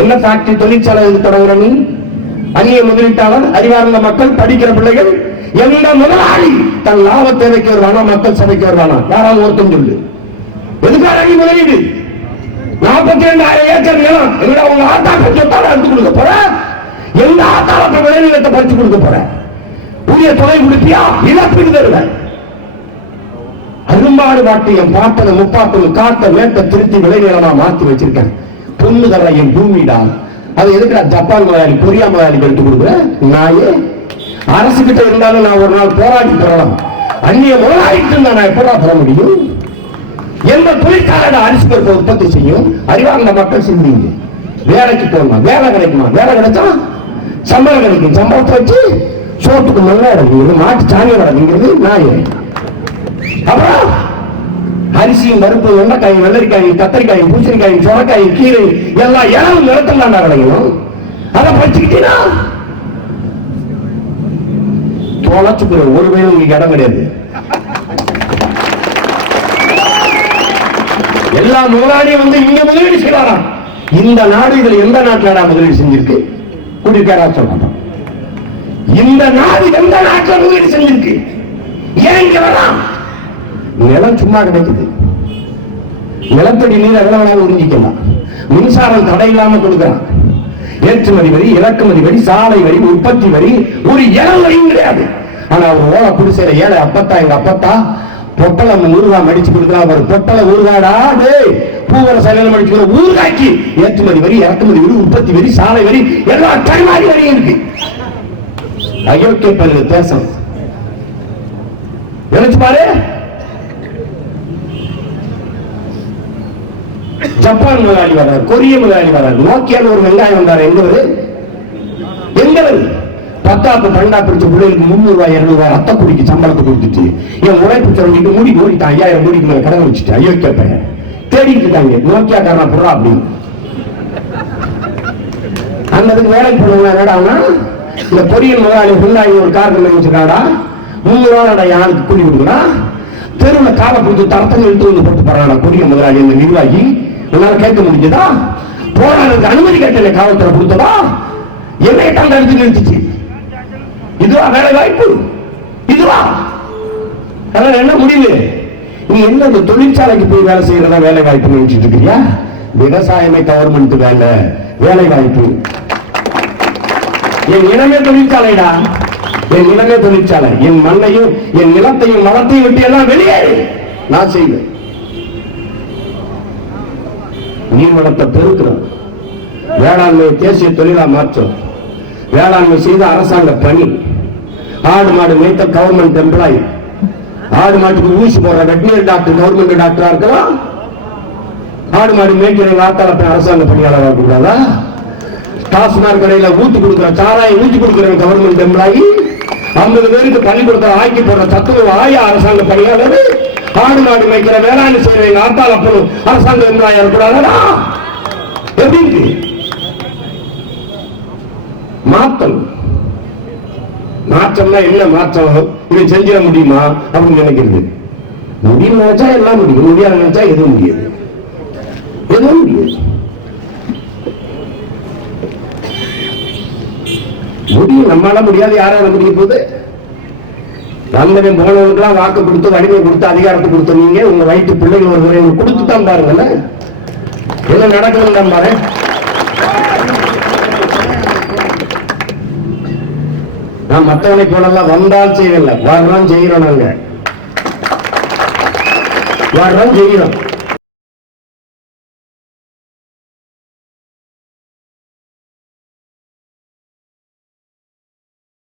என்ன ஃபேக்டரி தொழிற்சாலை தொடங்குற நீ? அந்நிய முதலீட்டாளர், அறிவார்ந்த மக்கள், படிக்கிற பிள்ளைகள், எந்த முதலாளி தன் லாப தேவைக்கு வருவானா, மக்கள் சபைக்கு வருவானா? யாராவது ஒருத்தன் சொல்லு. எதுக்காக நீ முதலீடு? 42,000 ஏக்கர் நிலம் எங்கடா உங்க ஆத்தா சொத்தால எடுத்து கொடுக்க போற? எந்த ஆத்தாளத்தை விளைநிலத்தை பறிச்சு கொடுக்க போற? புதிய தொகை கொடுப்பியா? இழப்பீடு தருவ. அரும்பாடு பாட்டு என் பாட்டனை முப்பாட்டு காட்ட மேட்ட திருத்தி விளைநிலமா மாத்தி வச்சிருக்கேன். பொண்ணுதல்ல என் பூமிடா. அது எதுக்குடா ஜப்பான் முதலாளி கொரியா முதலாளிக்கு எடுத்து கொடுக்குறேன்? நாயே அரசு கிட்ட இருந்தாலும் நான் ஒரு நாள் போராடி பெறலாம். அந்நிய முதலாளிட்டு நான் எப்படா பெற முடியும்? எந்த தொழிற்சாலை அரிசி பருப்பை உற்பத்தி செய்யும்? அறிவார்ந்த மக்கள் சிந்திங்க. வேலைக்கு போகணும், வேலை கிடைக்குமா? வேலை கிடைச்சா சம்பளம் கிடைக்கும். சம்பளத்தை வச்சு சோத்துக்கு மண்ணா இறங்குறது, மாட்டு சாணியை வளர்க்குங்கிறது நாயே. அப்புறம் அரிசியும் பருப்பு, வெண்டைக்காயும், வெள்ளரிக்காயும், கத்திரிக்காயும், பூசணிக்காயும், சொரக்காயும், கீரை எல்லாம் ஏழு நிலத்தில் தான் கிடைக்கணும். அதை படிச்சுக்கிட்டீங்கன்னா தொலைச்சுக்கிற ஒரு வேலை உங்களுக்கு இடம் கிடையாது. எல்லா முதலாளியும் வந்து இங்க முதலீடு செய்யலாம். இந்த நாடு இதுல எந்த நாட்டில முதலீடு செஞ்சிருக்கு? குடிக்காரா சொல்றாங்க. இந்த நாடு எந்த நாட்டில் முதலீடு செஞ்சிருக்கு? ஏன் இங்க வரலாம்? நிலம் சும்மா கிடைக்குது. நிலத்தடி நீர் எவ்வளவு உறிஞ்சிக்கலாம். மின்சாரம் தடை இல்லாம கொடுக்கிறான். ஏற்றுமதி வரி, இறக்குமதி வரி, சாலை வரி, உற்பத்தி வரி, ஒரு இடம் வரியும் கிடையாது. ஆனா ஒரு ஓலை குடிசையில ஏழை அப்பத்தா, எங்க அப்பத்தா பொட்டலம் ஊறுகாய் மடிச்சு கொடுக்கலாம். ஒரு பொட்டல ஊறுகாடா பூவர சைலம் மடிச்சு ஊறுகாய்க்கு ஏற்றுமதி வரி, இறக்குமதி வரி, உற்பத்தி வரி, சாலை வரி, எல்லா கைமாறி வரியும் இருக்கு. அயோக்கிய பல்வேறு தேசம் நினைச்சு பாரு. ஜப்பான் முதலாளி வர்றாரு, கொரிய முதலாளி வர்றாரு, நோக்கியால ஒரு வெங்காயம் வந்தாரு. எங்க பத்தாப்பு பண்டா பிடிச்ச பிள்ளைகளுக்கு 300 ரூபாய் 200 ரூபாய் ரத்த குடிக்கு சம்பளத்தை கொடுத்துட்டு என் உழைப்பு சொல்லிட்டு மூடி ஓடிட்டான். 5000 கோடிக்கு மேல கடன் வச்சுட்டு அயோக்கிய பையன் தேடிட்டு இருக்காங்க. நோக்கியா காரணம் போடுறா அப்படின்னு அந்ததுக்கு வேலைக்கு போனவங்க என்னடானா, இந்த பொரியல் முதலாளி பிள்ளாயி ஒரு கார் கம்பெனி வச்சிருக்காடா, 300 ரூபாய் யாருக்கு கூலி கொடுக்குறா? தெருவில் காலை பிடிச்சி தரத்தங்க இழுத்து வந்து போட்டு போறாடா பொரிய முதலாளி. இந்த நிர்வாகி உன்னால கேட்க முடிஞ்சதா? போராடுறதுக்கு அனுமதி கேட்டல காவல்துறை கொடுத்ததா? என்ன கேட்டாங்க எடுத்து நிறுத்திச்சு. இதுவா வேலை வாய்ப்பு? இதுவா? அதனால என்ன முடிவு? நீ என்ன இந்த தொழிற்சாலைக்கு போய் வேலை செய்யறதா வேலை வாய்ப்பு நினைச்சிட்டு இருக்கியா? விவசாயமே கவர்மெண்ட் வேலை, வேலை வாய்ப்பு. என் இனமே தொழிற்சாலைடா, என் இனமே தொழிற்சாலை. என் மண்ணையும் என் நிலத்தையும் மரத்தையும் விட்டு எல்லாம் வெளியேறு. நான் செய்வேன். நீர்வளத்தை பெருக்கிறோம், வேளாண்மை தேசிய தொழிலா மாற்றம், வேளாண்மை செய்த அரசாங்க பணி, ஆடு மாடு மேய்த்த கவர்மெண்ட் எம்ப்ளாயி, ஆடு மாட்டுக்கு ஊசி போடுற வெட்டினரி டாக்டர் கவர்மெண்ட் டாக்டரா இருக்கலாம். ஆடு மாடு மேய்க்கிற வாக்காளர் அரசாங்க பணியாளராக இருக்கக்கூடாதா? டாஸ்மாக் கடையில ஊத்தி கொடுக்கிற சாராயம் ஊத்தி கொடுக்கிற கவர்மெண்ட் எம்ப்ளாயி, 50 பேருக்கு பள்ளிக்கூடத்தில் ஆக்கி போடுற தத்துவ ஆய அரசாங்க பணியாளர், ஆடு மாடு மேய்க்கிற வேளாண் செய்கிற நாட்டால் அப்பனும் அரசாங்க எம்ப்ளாயா இருக்கக்கூடாதா? எப்படி இருக்கு? மாற்றம். மாற்றம்னா என்ன மாற்றம்? இதை செஞ்சிட முடியுமா அப்படின்னு நினைக்கிறது. முடியும் நினைச்சா எல்லாம் முடியும், முடியாது நினைச்சா எதுவும் முடியாது, எதுவும் முடியாது. முடியும், நம்மளால முடியாது. யாரால முடிய போகுது? வந்தவன் போனவங்களுக்கெல்லாம் வாக்கு கொடுத்து வலிமை கொடுத்து அதிகாரத்தை கொடுத்த நீங்க உங்க வயிற்று பிள்ளைகள் ஒரு முறை கொடுத்துட்டான் பாருங்க. என்ன நடக்கணும் பாரு. நான் மற்றவனை போனெல்லாம் வந்தால் செய்யல, வர்றோம் செய்யறோம். நாங்க வர்றோம் செய்யறோம்.